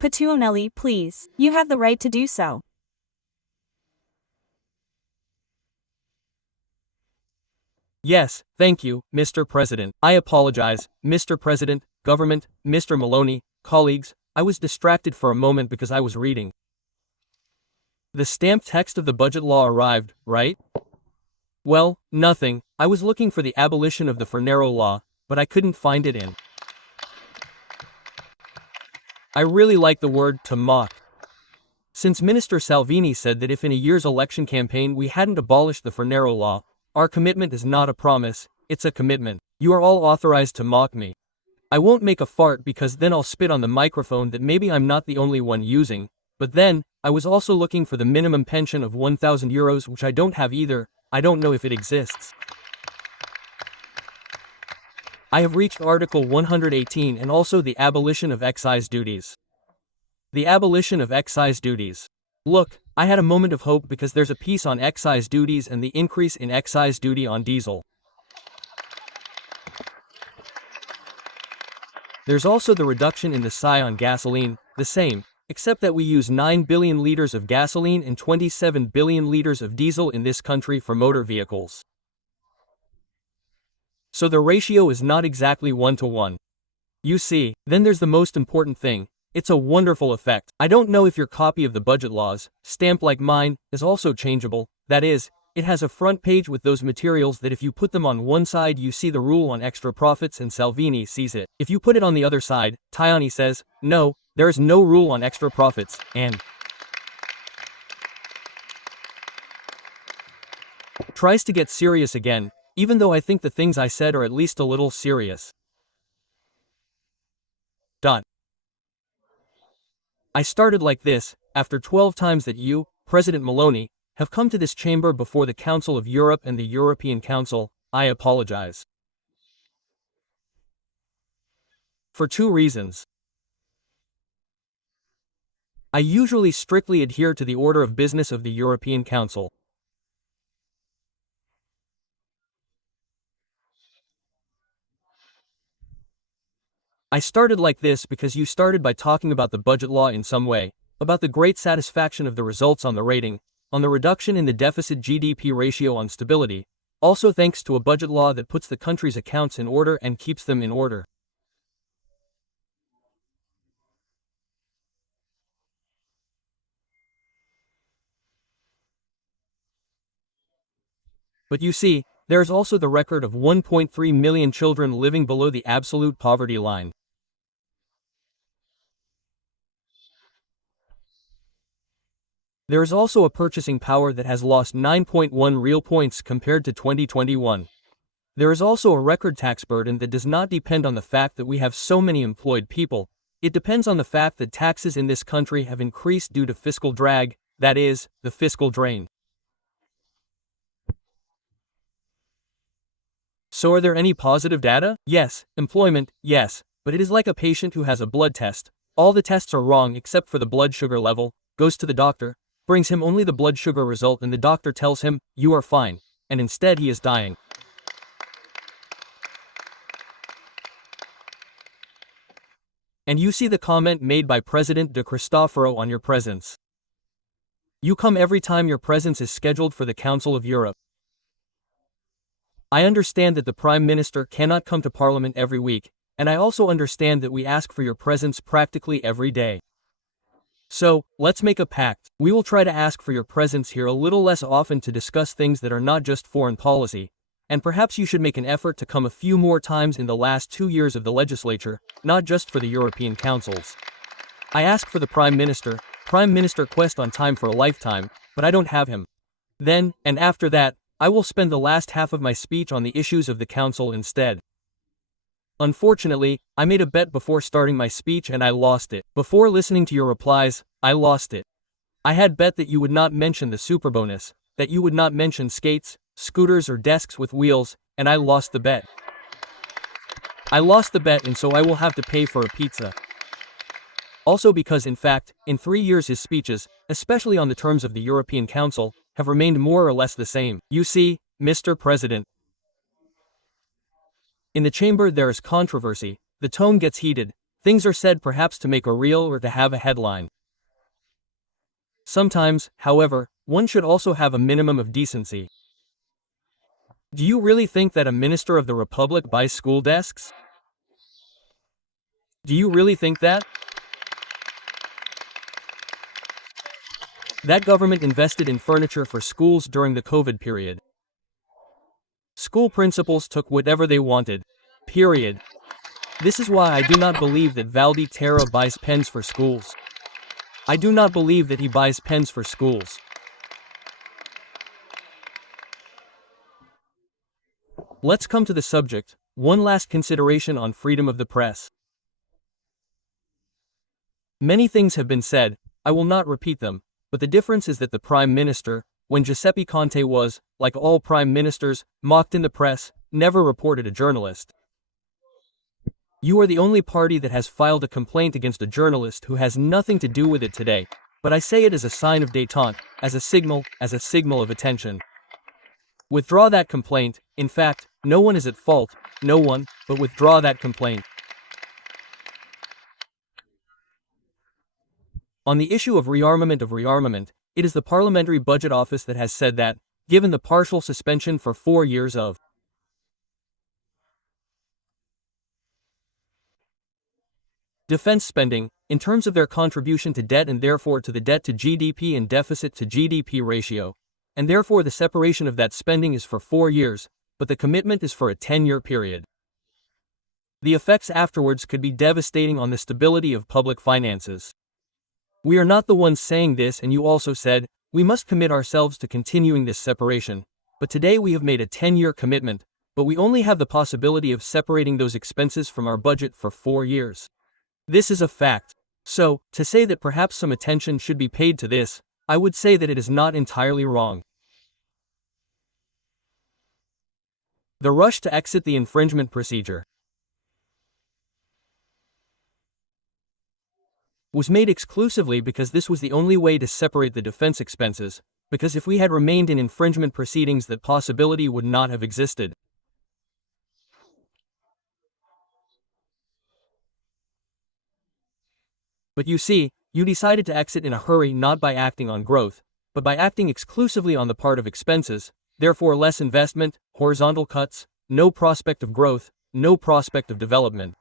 Petronelli, please. You have the right to do so. Yes, thank you, Mr. President. I apologize, Mr. President, government, Mr. Maloney, colleagues, I was distracted for a moment because I was reading. The stamped text of the budget law arrived, right? Well, nothing. I was looking for the abolition of the Fornero law, but I couldn't find it in. I really like the word to mock. Since Minister Salvini said that if in a year's election campaign we hadn't abolished the Fornero law, our commitment is not a promise, it's a commitment. You are all authorized to mock me. I won't make a fart because then I'll spit on the microphone that maybe I'm not the only one using, but then, I was also looking for the minimum pension of €1,000 which I don't have either, I don't know if it exists. I have reached Article 118 and also the abolition of excise duties. The abolition of excise duties. Look, I had a moment of hope because there's a piece on excise duties and the increase in excise duty on diesel. There's also the reduction in the SI on gasoline, the same, except that we use 9 billion liters of gasoline and 27 billion liters of diesel in this country for motor vehicles. So the ratio is not exactly 1-to-1. You see, then there's the most important thing. It's a wonderful effect. I don't know if your copy of the budget laws, stamped like mine, is also changeable. That is, it has a front page with those materials that if you put them on one side you see the rule on extra profits and Salvini sees it. If you put it on the other side, Tajani says, no, there is no rule on extra profits, and tries to get serious again, even though I think the things I said are at least a little serious. I started like this, after 12 times that you, President Maloney, have come to this chamber before the Council of Europe and the European Council, I apologize. For 2 reasons. I usually strictly adhere to the order of business of the European Council. I started like this because you started by talking about the budget law in some way, about the great satisfaction of the results on the rating, on the reduction in the deficit GDP ratio on stability, also thanks to a budget law that puts the country's accounts in order and keeps them in order. But you see, there is also the record of 1.3 million children living below the absolute poverty line. There is also a purchasing power that has lost 9.1 real points compared to 2021. There is also a record tax burden that does not depend on the fact that we have so many employed people. It depends on the fact that taxes in this country have increased due to fiscal drag, that is, the fiscal drain. So are there any positive data? Yes. Employment, yes. But it is like a patient who has a blood test. All the tests are wrong except for the blood sugar level, goes to the doctor, brings him only the blood sugar result and the doctor tells him, you are fine, and instead he is dying. And you see the comment made by President De Cristofaro on your presence. You come every time your presence is scheduled for the Council of Europe. I understand that the Prime Minister cannot come to Parliament every week, and I also understand that we ask for your presence practically every day. So, let's make a pact. We will try to ask for your presence here a little less often to discuss things that are not just foreign policy, and perhaps you should make an effort to come a few more times in the last 2 years of the legislature, not just for the European Councils. I ask for the Prime Minister Quest on time for a lifetime, but I don't have him. Then, and after that, I will spend the last half of my speech on the issues of the Council instead. Unfortunately, I made a bet before starting my speech and I lost it. Before listening to your replies, I lost it. I had bet that you would not mention the superbonus, that you would not mention skates, scooters or desks with wheels, and I lost the bet. I lost the bet and so I will have to pay for a pizza. Also because in fact, in 3 years his speeches, especially on the terms of the European Council, have remained more or less the same. You see, Mr. President. In the chamber there is controversy, the tone gets heated, Things are said perhaps to make a reel or to have a headline. Sometimes, however, one should also have a minimum of decency. Do you really think that a minister of the Republic buys school desks? Do you really think that? That government invested in furniture for schools during the COVID period. School principals took whatever they wanted. Period. This is why I do not believe that Valdi Terra buys pens for schools. I do not believe that he buys pens for schools. Let's come to the subject. One last consideration on freedom of the press. Many things have been said, I will not repeat them, but the difference is that the Prime Minister, when Giuseppe Conte was, like all Prime Ministers, mocked in the press, never reported a journalist. You are the only party that has filed a complaint against a journalist who has nothing to do with it today, but I say it as a sign of détente, as a signal of attention. Withdraw that complaint. In fact, no one is at fault, no one, but withdraw that complaint. On the issue of rearmament, it is the Parliamentary Budget Office that has said that, given the partial suspension for 4 years of defense spending, in terms of their contribution to debt and therefore to the debt to GDP and deficit to GDP ratio, and therefore the separation of that spending is for 4 years, but the commitment is for a 10-year period. The effects afterwards could be devastating on the stability of public finances. We are not the ones saying this, and you also said, we must commit ourselves to continuing this separation, but today we have made a 10-year commitment, but we only have the possibility of separating those expenses from our budget for 4 years. This is a fact. So, to say that perhaps some attention should be paid to this, I would say that it is not entirely wrong. The rush to exit the infringement procedure was made exclusively because this was the only way to separate the defense expenses, because if we had remained in infringement proceedings that possibility would not have existed. But you see, you decided to exit in a hurry not by acting on growth, but by acting exclusively on the part of expenses, therefore less investment, horizontal cuts, no prospect of growth, no prospect of development.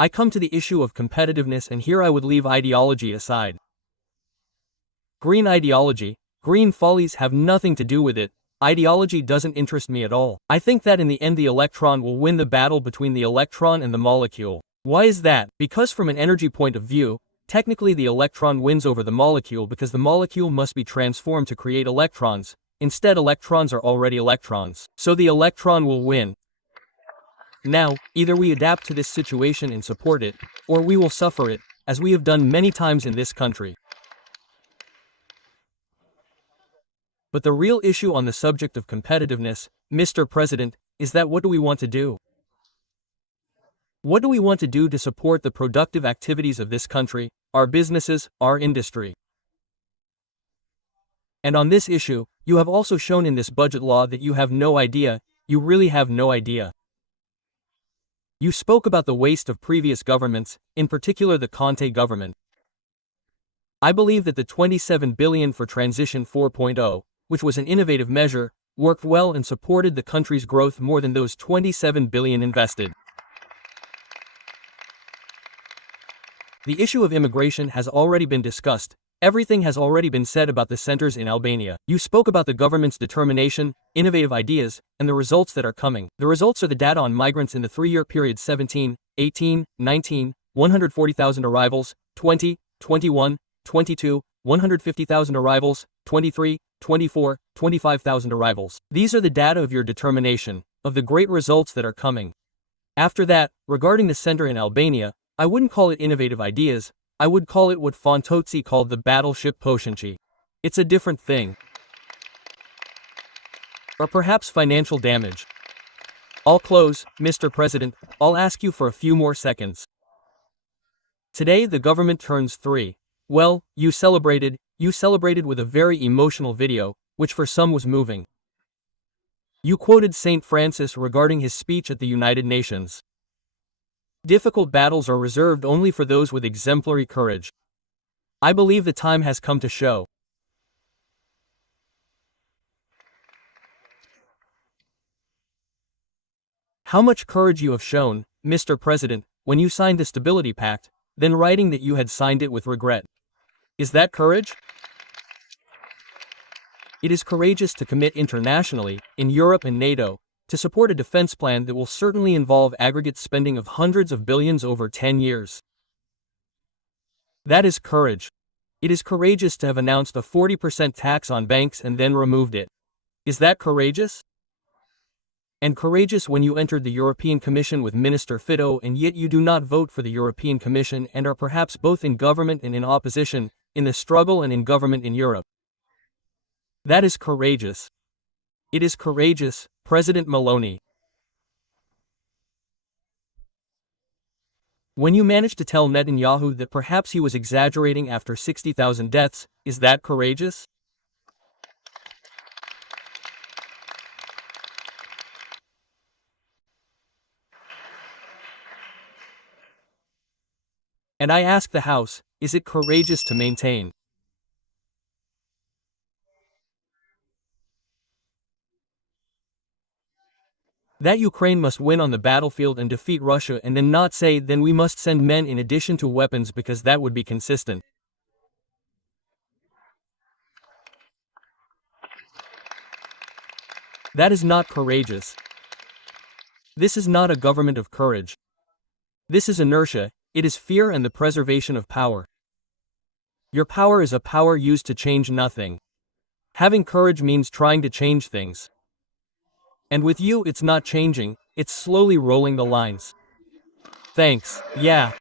I come to the issue of competitiveness, and here I would leave ideology aside. Green ideology, green follies have nothing to do with it. Ideology doesn't interest me at all. I think that in the end the electron will win the battle between the electron and the molecule. Why is that? Because from an energy point of view, technically the electron wins over the molecule because the molecule must be transformed to create electrons. Instead, electrons are already electrons. So the electron will win. Now, either we adapt to this situation and support it, or we will suffer it, as we have done many times in this country. But the real issue on the subject of competitiveness, Mr. President, is that what do we want to do? What do we want to do to support the productive activities of this country, our businesses, our industry? And on this issue, you have also shown in this budget law that you have no idea, you really have no idea. You spoke about the waste of previous governments, in particular the Conte government. I believe that the 27 billion for Transition 4.0, which was an innovative measure, worked well and supported the country's growth more than those 27 billion invested. The issue of immigration has already been discussed. Everything has already been said about the centers in Albania. You spoke about the government's determination, innovative ideas, and the results that are coming. The results are the data on migrants in the 3-year period 17, 18, 19, 140,000 arrivals, 20, 21, 22, 150,000 arrivals, 23, 24, 25,000 arrivals. These are the data of your determination, of the great results that are coming. After that, regarding the center in Albania, I wouldn't call it innovative ideas, I would call it what Fantozzi called the battleship Pochinchi. It's a different thing. Or perhaps financial damage. I'll close, Mr. President, I'll ask you for a few more seconds. Today the government turns 3. Well, you celebrated with a very emotional video, which for some was moving. You quoted Saint Francis regarding his speech at the United Nations. Difficult battles are reserved only for those with exemplary courage. I believe the time has come to show how much courage you have shown, Mr. President, when you signed the Stability Pact, then writing that you had signed it with regret. Is that courage? It is courageous to commit internationally, in Europe and NATO, to support a defense plan that will certainly involve aggregate spending of hundreds of billions over 10 years. That is courage. It is courageous to have announced a 40% tax on banks and then removed it. Is that courageous? And courageous when you entered the European Commission with Minister Fitto and yet you do not vote for the European Commission and are perhaps both in government and in opposition, in the struggle and in government in Europe. That is courageous. It is courageous, President Maloney. When you managed to tell Netanyahu that perhaps he was exaggerating after 60,000 deaths, is that courageous? And I ask the House, is it courageous to maintain that Ukraine must win on the battlefield and defeat Russia and then not say then we must send men in addition to weapons because that would be consistent? That is not courageous. This is not a government of courage. This is inertia, it is fear and the preservation of power. Your power is a power used to change nothing. Having courage means trying to change things. And with you it's not changing, it's slowly rolling the lines. Thanks, yeah.